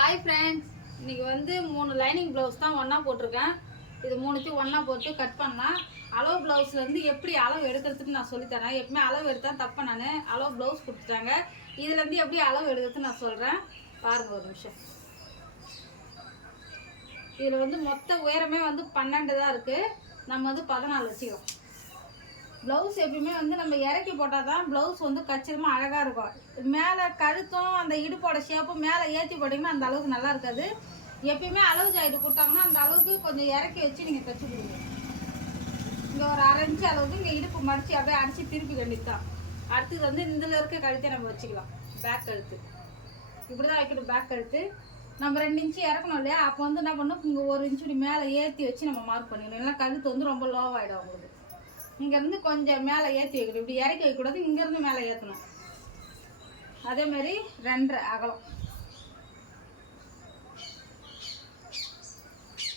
Hi friends, இன்றைக்கி வந்து 3 lining blouse தான் ஒன்றா போட்டிருக்கேன். இது 3த்தையும் ஒன்றா போட்டு கட் பண்ணலாம். அளவு ப்ளவுஸ்லேருந்து எப்படி அளவு எடுக்கிறதுக்கு நான் சொல்லித்தரேன். எப்பவுமே அளவு எடுத்தால் தப்பேன். நான் அளவு ப்ளவுஸ் கொடுத்துட்டாங்க. இதுலேருந்து எப்படி அளவு எடுக்கிறதுக்கு நான் சொல்கிறேன். பாருங்கள் ஒரு நிமிஷம். இதில் வந்து மொத்த உயரமே வந்து 12 தான் இருக்குது. நம்ம வந்து 14 வச்சுக்கலாம். ப்ளவுஸ் எப்பயுமே வந்து நம்ம இறக்கி போட்டால் தான் ப்ளவுஸ் வந்து கச்சிதமாக அழகாக இருக்கும். மேலே கழுத்தும் அந்த இடுப்போட ஷேப்பும் மேலே ஏற்றி போட்டிங்கன்னா அந்த அளவுக்கு நல்லா இருக்காது. எப்பயுமே அளவு ஜாயிட்டு கொடுத்தாங்கன்னா அந்த அளவுக்கு கொஞ்சம் இறக்கி வச்சு நீங்கள் தைச்சி கொடுங்க. இங்கே ஒரு 1/2 இன்ச்சு அளவுக்கு இங்கே இடுப்பு மடித்து அப்படியே அடித்து திருப்பி கண்டித்தான். அடுத்தது வந்து இதில் இருக்க கழுத்தை நம்ம வச்சுக்கலாம். பேக் கழுத்து இப்படி தான் வைக்கணும். பேக் கழுத்து நம்ம 2 இன்ச்சு இறக்கணும் இல்லையா? அப்போ வந்து என்ன பண்ணணும், இங்கே 1 இன்ச்சு மேலே ஏற்றி வச்சு நம்ம மார்க் பண்ணிக்கணும். இல்லைன்னா கழுத்து வந்து ரொம்ப லோவாகிடும் உங்களுக்கு. இங்கேருந்து கொஞ்சம் மேலே ஏற்றி வைக்கணும். இப்படி இறக்கி வைக்கக்கூடாது, இங்கேருந்து மேலே ஏற்றணும். அதேமாரி 2.5 அகலம்.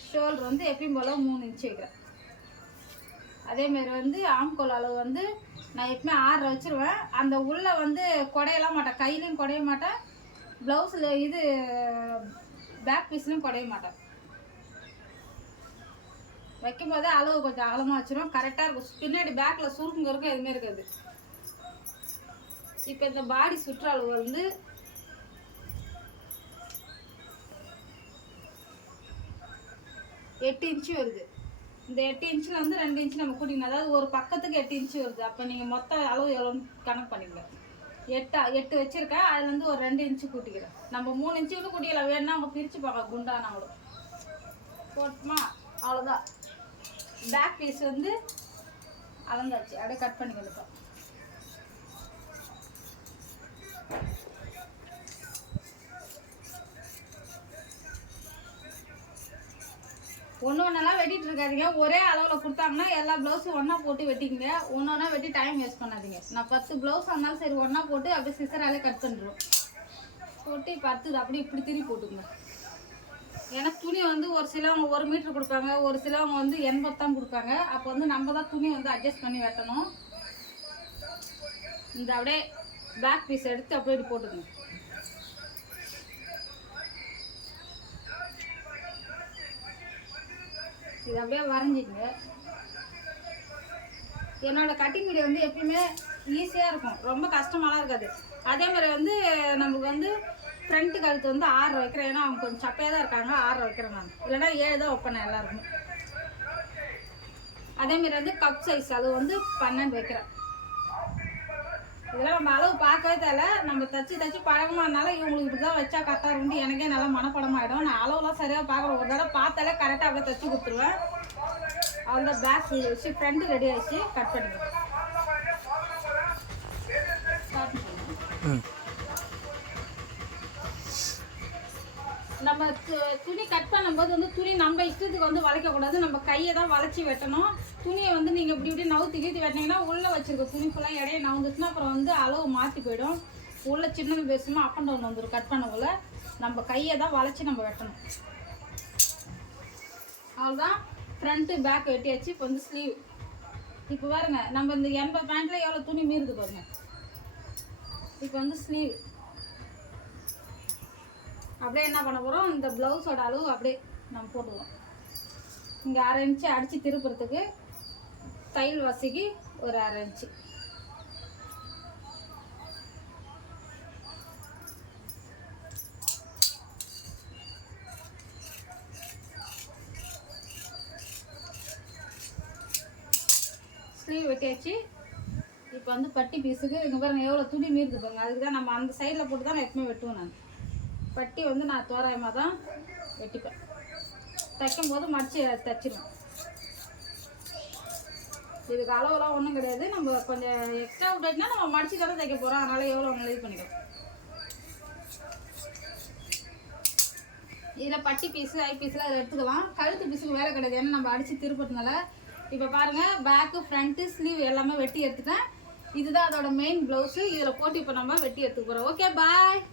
ஷோல்டர் வந்து எப்பயும் போல் 3 இன்ச்சு வைக்கிறேன். அதேமாரி வந்து ஆம்கோல் அளவு வந்து நான் எப்பவுமே 6 வச்சுருவேன். அந்த உள்ளே வந்து குடையெல்லாம் மாட்டேன், கையிலையும் குடைய மாட்டேன், ப்ளவுஸில் இது பேக் பீஸ்லையும் குடைய மாட்டேன். வைக்கும் போதே அளவு கொஞ்சம் அகலமாக வச்சிரும், கரெக்டாக இருக்கும். பின்னாடி பேக்கில் சுருக்குங்க இருக்கும், எதுவுமே இருக்காது. இப்போ இந்த பாடி சுற்றளவு வந்து 8 இன்ச்சு வருது. இந்த 8 இன்ச்சில் வந்து 2 இன்ச்சு நம்ம கூட்டிக்கணும். அதாவது ஒரு பக்கத்துக்கு 8 இன்ச்சு வருது. அப்போ நீங்கள் மொத்த அளவு எவ்வளோன்னு கணக்கு பண்ணிக்கலாம். 8 வச்சுருக்கேன், அதுலேருந்து ஒரு 2 இன்ச்சு கூட்டிக்கிறேன். நம்ம 3 இன்ச்சு கூட கூட்டிக்கலாம். வேணுன்னா அவங்க பிரித்து பார்க்க குண்டானாங்களும் போட்டுமா. அவ்வளோதான். பேக் பீஸ் வந்து அளந்தாச்சு, அப்படியே கட் பண்ணி கொடுப்போம். ஒன்றெல்லாம் வெட்டிட்டு இருக்காதிங்க. ஒரே அளவில் கொடுத்தாங்கன்னா எல்லா ப்ளவுஸும் ஒன்றா போட்டு வெட்டிங்க. ஒன்றா வெட்டி டைம் வேஸ்ட் பண்ணாதீங்க. நான் 10 ப்ளவுஸ் இருந்தாலும் சரி ஒன்றா போட்டு அப்படியே சிசராலே கட் பண்ணிடுவோம். போட்டு 10 அப்படியே இப்படி திருப்பி போட்டுங்க. ஏன்னா துணி வந்து ஒரு சிலவங்க 1 மீட்டர் கொடுப்பாங்க, ஒரு சிலவங்க வந்து 80 தான் கொடுப்பாங்க. அப்போ வந்து நம்ம தான் துணி வந்து அட்ஜஸ்ட் பண்ணி வெட்டணும். இந்த அப்படியே பேக் பீஸ் எடுத்து அப்படியே போட்டுக்கணும். இது அப்படியே வரைஞ்சிங்க. என்னோட கட்டிங் வீடியோ வந்து எப்பயுமே ஈஸியாக இருக்கும், ரொம்ப கஷ்டமாலாம் இருக்காது. அதே மாதிரி வந்து நமக்கு வந்து ஃப்ரண்ட்டு கழுத்து வந்து 6 வைக்கிறேன். ஏன்னா அவங்க கொஞ்சம் சப்பையாக தான் இருக்காங்க, 6 வைக்கிறேன் நான். இல்லைனா 7 தான் வைப்பேன் நான் எல்லாருக்குமே. அதேமாரி வந்து கப் சைஸ் அளவு வந்து 12 வைக்கிறேன். இதெல்லாம் நம்ம அளவு பார்க்கவே தேவை. நம்ம தச்சு பழகமானால இவங்களுக்கு இப்படி தான் வச்சா கரெக்டாக இருக்கும். எனக்கே நல்லா மனப்படமாயிடும். நான் அளவுலாம் சரியாக பார்க்குறேன். ஒரு தடவை பார்த்தாலே கரெக்டாக அப்படியே தைச்சி கொடுத்துருவேன். அவ்வளோ பேக் வச்சு ஃப்ரண்ட்டு ரெடி ஆகிடுச்சு. கட் பண்ணிடுவேன். நம்ம துணி கட் பண்ணும்போது வந்து துணி நம்ம இஷ்டத்துக்கு வந்து வளைக்கக்கூடாது. நம்ம கையை தான் வளைச்சி வெட்டணும். துணியை வந்து நீங்கள் இப்படி நவுத்தி வெட்டினீங்கன்னா உள்ளே வச்சுருக்க துணி ஃபுல்லாக இடையே நவுந்துச்சுன்னா அப்புறம் வந்து அளவு மாற்றி போயிடும். உள்ளே சின்னது பேசுமா அப் அண்ட் டவுன் வந்துடும். கட் பண்ணக்குள்ள நம்ம கையை தான் வளைச்சி நம்ம வெட்டணும். அவ்வளோதான். ஃப்ரண்ட்டு பேக் வெட்டியாச்சு. இப்போ வந்து ஸ்லீவ். இப்போ பாருங்க, நம்ம இந்த 80 பேண்ட்டில் எவ்வளோ துணி மீறுது பாருங்க. இப்போ வந்து ஸ்லீவ் அப்படியே என்ன பண்ண போகிறோம், இந்த ப்ளவுஸோட அளவு அப்படியே நம்ம போட்டுக்கிறோம். இங்கே 1/2 இன்ச்சு அடித்து திருப்புறதுக்கு தையல் வசிக்கு ஒரு 1/2 இன்ச்சு. ஸ்லீவ் வெட்டியாச்சு. இப்போ வந்து பட்டி பீஸுக்கு இங்கே பாருங்கள் எவ்வளோ துணி மீறுது பாருங்க. அதுக்கு தான் நம்ம அந்த சைடில் போட்டு தான் நான் எப்பவுமே வெட்டுவேன். நான் பட்டி வந்து நான் தோராயமாக தான் வெட்டிப்பேன். தைக்கும் போது மடித்து தைச்சிருவேன். இதுக்கு அளவுலாம் ஒன்றும் கிடையாது. நம்ம கொஞ்சம் எக்ஸ்ட்ரா விட்டுனா நம்ம மடித்து தானே தைக்க போகிறோம். அதனால் எவ்வளோ ஒன்று இது பண்ணிக்கலாம். இதில் பட்டி பீஸு ஐ பீஸில் அதை எடுத்துக்கலாம். கழுத்து பீஸுக்கு வேலை கிடையாது, ஏன்னா நம்ம அடித்து திருப்பதுனால. இப்போ பாருங்கள், பேக்கு ஃப்ரண்ட்டு ஸ்லீவ் எல்லாமே வெட்டி எடுத்துட்டேன். இதுதான் அதோட மெயின் ப்ளவுஸு. இதில் போட்டு இப்போ நம்ம வெட்டி எடுத்துக்க போகிறோம். ஓகே, பாய்.